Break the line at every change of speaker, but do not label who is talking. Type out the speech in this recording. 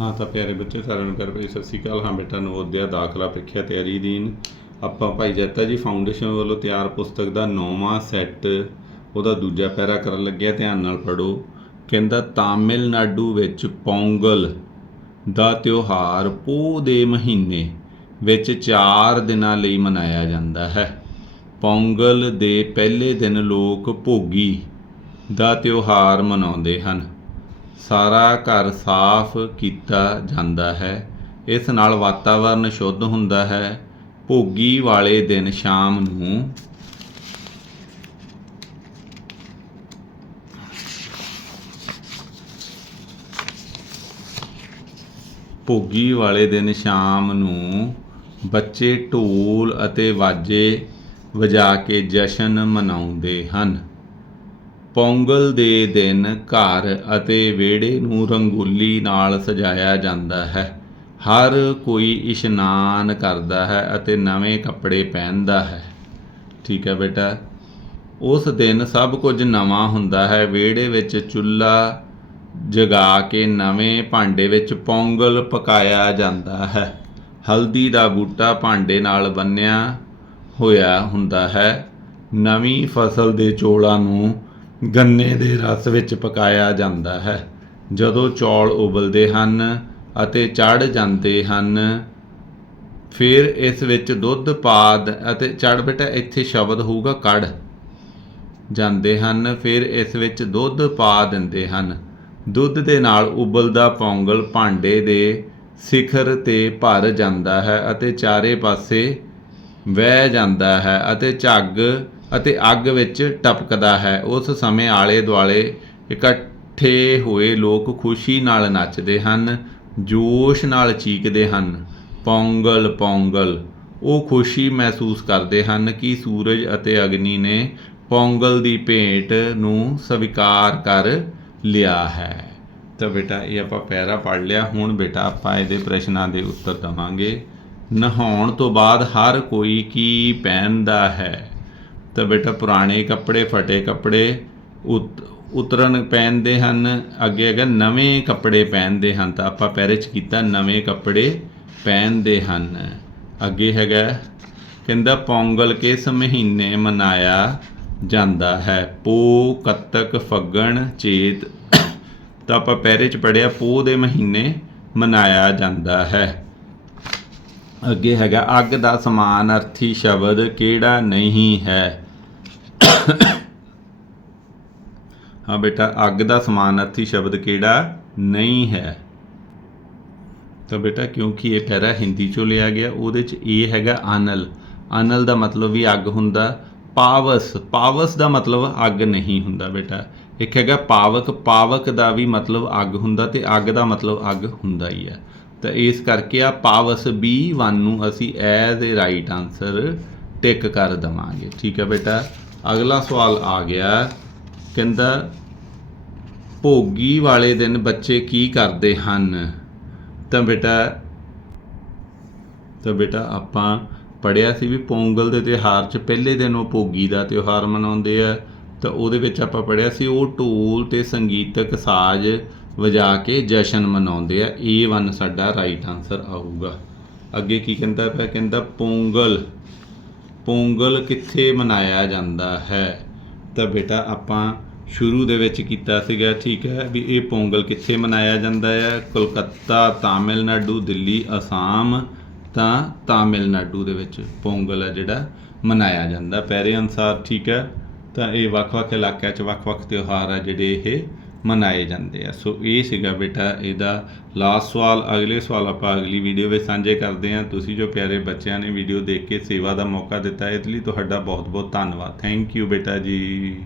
ਹਾਂ ਤਾਂ ਪਿਆਰੇ ਬੱਚੇ ਸਾਰਿਆਂ ਨੂੰ ਪਿਆਰ ਭਰੀ ਸਤਿ ਸ਼੍ਰੀ ਅਕਾਲ। ਹਾਂ ਬੇਟਾ ਨਵੋਦਿਆ ਦਾਖਲਾ ਪ੍ਰੀਖਿਆ ਤਿਆਰੀ ਦੀਨ। ਆਪਾਂ ਭਾਈ ਜੱਤਾ ਜੀ ਫਾਊਂਡੇਸ਼ਨ ਵੱਲੋਂ ਤਿਆਰ ਪੁਸਤਕ ਦਾ ਨੌਵਾਂ ਸੈੱਟ ਉਹਦਾ ਦੂਜਾ ਪੈਰਾ ਕਰਨ ਲੱਗਿਆ ਧਿਆਨ ਨਾਲ ਪੜੋ ਕਹਿੰਦਾ, ਤਾਮਿਲਨਾਡੂ ਵਿੱਚ ਪੌਂਗਲ ਦਾ ਤਿਉਹਾਰ ਪੋਹ ਦੇ ਮਹੀਨੇ ਵਿੱਚ 4 ਦਿਨਾਂ ਲਈ ਮਨਾਇਆ ਜਾਂਦਾ ਹੈ। ਪੌਂਗਲ ਦੇ ਪਹਿਲੇ ਦਿਨ ਲੋਕ ਭੋਗੀ ਦਾ ਤਿਉਹਾਰ ਮਨਾਉਂਦੇ ਹਨ। ਸਾਰਾ ਘਰ ਸਾਫ਼ ਕੀਤਾ ਜਾਂਦਾ ਹੈ। ਇਸ ਨਾਲ ਵਾਤਾਵਰਨ ਸ਼ੁੱਧ ਹੁੰਦਾ ਹੈ। ਭੋਗੀ ਵਾਲੇ ਦਿਨ ਸ਼ਾਮ ਨੂੰ ਭੋਗੀ ਵਾਲੇ ਦਿਨ ਸ਼ਾਮ ਨੂੰ ਬੱਚੇ ਢੋਲ ਅਤੇ ਵਾਜੇ ਵਜਾ ਕੇ ਜਸ਼ਨ ਮਨਾਉਂਦੇ ਹਨ। ਪੌਂਗਲ ਦੇ ਦਿਨ ਘਰ ਅਤੇ ਵਿਹੜੇ ਨੂੰ ਰੰਗੋਲੀ ਨਾਲ ਸਜਾਇਆ ਜਾਂਦਾ ਹੈ। ਹਰ ਕੋਈ ਇਸ਼ਨਾਨ ਕਰਦਾ ਹੈ ਅਤੇ ਨਵੇਂ ਕੱਪੜੇ ਪਹਿਨਦਾ ਹੈ। ਠੀਕ ਹੈ ਬੇਟਾ। ਉਸ ਦਿਨ ਸਭ ਕੁਝ ਨਵਾਂ ਹੁੰਦਾ ਹੈ। ਵਿਹੜੇ ਵਿੱਚ ਚੁੱਲ੍ਹਾ ਜਗਾ ਕੇ ਨਵੇਂ ਭਾਂਡੇ ਵਿੱਚ ਪੌਂਗਲ ਪਕਾਇਆ ਜਾਂਦਾ ਹੈ। ਹਲਦੀ ਦਾ ਬੂਟਾ ਭਾਂਡੇ ਨਾਲ ਬੰਨਿਆ ਹੋਇਆ ਹੁੰਦਾ ਹੈ। ਨਵੀਂ ਫਸਲ ਦੇ ਚੋਲਾਂ ਨੂੰ ਗੰਨੇ ਦੇ ਰਸ ਵਿੱਚ ਪਕਾਇਆ ਜਾਂਦਾ ਹੈ। ਜਦੋਂ ਚੌਲ ਉਬਲਦੇ ਹਨ ਅਤੇ ਚੜ ਜਾਂਦੇ ਹਨ, ਫਿਰ ਇਸ ਵਿੱਚ ਦੁੱਧ ਪਾ ਦ- ਅਤੇ ਚੜ ਬੇਟਾ ਇੱਥੇ ਸ਼ਬਦ ਹੋਊਗਾ ਕੜ ਜਾਂਦੇ ਹਨ, ਫਿਰ ਇਸ ਵਿੱਚ ਦੁੱਧ ਪਾ ਦਿੰਦੇ ਹਨ। ਦੁੱਧ ਦੇ ਨਾਲ ਉਬਲਦਾ ਪੌਂਗਲ ਭਾਂਡੇ ਦੇ ਸਿਖਰ ਤੇ ਭਰ ਜਾਂਦਾ ਹੈ ਅਤੇ ਚਾਰੇ ਪਾਸੇ ਵਹਿ ਜਾਂਦਾ ਹੈ ਅਤੇ ਝੱਗ ਅਤੇ ਅੱਗ ਵਿੱਚ ਟਪਕਦਾ ਹੈ। ਉਸ ਸਮੇਂ ਆਲੇ ਦੁਆਲੇ ਇਕੱਠੇ ਹੋਏ ਲੋਕ ਖੁਸ਼ੀ ਨਾਲ ਨੱਚਦੇ ਹਨ, ਜੋਸ਼ ਨਾਲ ਚੀਕਦੇ ਹਨ। ਪੌਂਗਲ ਪੌਂਗਲ। ਉਹ ਖੁਸ਼ੀ ਮਹਿਸੂਸ ਕਰਦੇ ਹਨ ਕਿ ਸੂਰਜ ਅਤੇ ਅਗਨੀ ਨੇ ਪੌਂਗਲ ਦੀ ਭੇਟ ਨੂੰ ਸਵੀਕਾਰ ਕਰ ਲਿਆ ਹੈ। ਤਾਂ ਬੇਟਾ, ਇਹ ਆਪਾਂ ਪੈਰਾ ਪੜ੍ਹ ਲਿਆ। ਹੁਣ ਬੇਟਾ, ਆਪਾਂ ਇਹਦੇ ਪ੍ਰਸ਼ਨਾਂ ਦੇ ਉੱਤਰ ਦਵਾਂਗੇ। ਨਹਾਉਣ ਤੋਂ ਬਾਅਦ ਹਰ ਕੋਈ ਕੀ ਪਹਿਨਦਾ ਹੈ? ਤਾਂ ਬੇਟਾ ਪੁਰਾਣੇ ਕੱਪੜੇ, ਫਟੇ ਕੱਪੜੇ ਉਤ- ਉਤਰਨ ਪਹਿਨਦੇ ਹਨ। ਅੱਗੇ ਹੈਗਾ ਨਵੇਂ ਕੱਪੜੇ ਪਹਿਨਦੇ ਹਨ ਤਾਂ ਆਪਾਂ ਪੈਰੇ 'ਚ ਕੀਤਾ ਨਵੇਂ ਕੱਪੜੇ ਪਹਿਨਦੇ ਹਨ। ਅੱਗੇ ਹੈਗਾ ਕਹਿੰਦਾ ਪੌਂਗਲ ਕਿਸ ਮਹੀਨੇ ਮਨਾਇਆ ਜਾਂਦਾ ਹੈ? ਪੋ, ਕੱਤਕ, ਫੱਗਣ, ਚੇਤ। ਤਾਂ ਆਪਾਂ ਪਹਿਰੇ 'ਚ ਪੜਿਆ ਪੋਹ ਦੇ ਮਹੀਨੇ ਮਨਾਇਆ ਜਾਂਦਾ ਹੈ। ਅੱਗੇ ਹੈਗਾ, ਅੱਗ ਦਾ ਸਮਾਨ ਅਰਥੀ ਸ਼ਬਦ ਕਿਹੜਾ ਨਹੀਂ ਹੈ? ਹਾਂ ਬੇਟਾ, ਅੱਗ ਦਾ ਸਮਾਨ ਅਰਥੀ ਸ਼ਬਦ ਕਿਹੜਾ ਨਹੀਂ ਹੈ? ਤਾਂ ਬੇਟਾ, ਕਿਉਂਕਿ ਇਹ ਪੈਰਾ ਹਿੰਦੀ ਚੋਂ ਲਿਆ ਗਿਆ, ਉਹਦੇ ਚ ਇਹ ਹੈਗਾ ਅਨਲ। ਅਨਲ ਦਾ ਮਤਲਬ ਵੀ ਅੱਗ ਹੁੰਦਾ, ਪਾਵਸ। ਪਾਵਸ ਦਾ ਮਤਲਬ ਅੱਗ ਨਹੀਂ ਹੁੰਦਾ ਬੇਟਾ। ਇੱਕ ਹੈਗਾ ਪਾਵਕ ਪਾਵਕ ਦਾ ਵੀ ਮਤਲਬ ਅੱਗ ਹੁੰਦਾ ਤੇ ਅੱਗ ਦਾ ਮਤਲਬ ਅੱਗ ਹੁੰਦਾ ਹੀ ਹੈ। ਤਾਂ ਇਸ ਕਰਕੇ ਆ ਪਾਵਸ B1 ਨੂੰ ਅਸੀਂ as a right answer tick ਕਰ ਦਵਾਂਗੇ। ਠੀਕ ਹੈ ਬੇਟਾ? ਅਗਲਾ ਸਵਾਲ ਆ ਗਿਆ, ਕਹਿੰਦਾ, ਭੋਗੀ ਵਾਲੇ ਦਿਨ ਬੱਚੇ ਕੀ ਕਰਦੇ ਹਨ? ਤਾਂ ਬੇਟਾ ਤਾਂ ਬੇਟਾ ਆਪਾਂ ਪੜਿਆ ਸੀ ਵੀ ਪੋਂਗਲ ਦੇ ਤਿਉਹਾਰ 'ਚ ਪਹਿਲੇ ਦਿਨ ਉਹ ਭੋਗੀ ਦਾ ਤਿਉਹਾਰ ਮਨਾਉਂਦੇ ਆ। ਤਾਂ ਉਹਦੇ ਵਿੱਚ ਆਪਾਂ ਪੜਿਆ ਸੀ ਉਹ ਢੋਲ ਤੇ ਸੰਗੀਤਕ ਸਾਜ਼ ਵਜਾ ਕੇ ਜਸ਼ਨ ਮਨਾਉਂਦੇ ਆ A1 ਸਾਡਾ ਰਾਈਟ ਆਨਸਰ ਆਊਗਾ। ਅੱਗੇ ਕੀ ਕਹਿੰਦਾ ਪਿਆ? ਕਹਿੰਦਾ ਪੋਂਗਲ। ਪੋਂਗਲ ਕਿੱਥੇ ਮਨਾਇਆ ਜਾਂਦਾ ਹੈ? ਤਾਂ ਬੇਟਾ ਆਪਾਂ ਸ਼ੁਰੂ ਦੇ ਵਿੱਚ ਕੀਤਾ ਸੀਗਾ, ਠੀਕ ਹੈ, ਵੀ ਇਹ ਪੋਂਗਲ ਕਿੱਥੇ ਮਨਾਇਆ ਜਾਂਦਾ ਹੈ? ਕੋਲਕਾਤਾ, ਤਾਮਿਲਨਾਡੂ, ਦਿੱਲੀ, ਅਸਾਮ, ਤਾਂ ਤਾਮਿਲਨਾਡੂ ਦੇ ਵਿੱਚ ਪੋਂਗਲ ਹੈ ਜਿਹੜਾ ਮਨਾਇਆ ਜਾਂਦਾ। ਪੈਰੇ ਅਨਸਾਰ, ਠੀਕ ਹੈ, ਤਾਂ ਇਹ ਵੱਖ-ਵੱਖ ਇਲਾਕਿਆਂ 'ਚ ਵੱਖ-ਵੱਖ ਤਿਉਹਾਰ ਆ ਜਿਹੜੇ ਇਹ ਮਨਾਏ ਜਾਂਦੇ ਆ। ਸੋ ਇਹ ਸੀਗਾ ਬੇਟਾ ਇਹਦਾ ਲਾਸਟ ਸਵਾਲ। ਅਗਲੇ ਸਵਾਲ ਆਪਾਂ ਅਗਲੀ ਵੀਡੀਓ ਵਿੱਚ ਸਾਂਝੇ ਕਰਦੇ ਹਾਂ। ਤੁਸੀਂ ਜੋ ਪਿਆਰੇ ਬੱਚਿਆਂ ਨੇ ਵੀਡੀਓ ਦੇਖ ਕੇ ਸੇਵਾ ਦਾ ਮੌਕਾ ਦਿੱਤਾ, ਇਸ ਲਈ ਤੁਹਾਡਾ ਬਹੁਤ-ਬਹੁਤ ਧੰਨਵਾਦ। ਥੈਂਕ ਯੂ ਬੇਟਾ ਜੀ।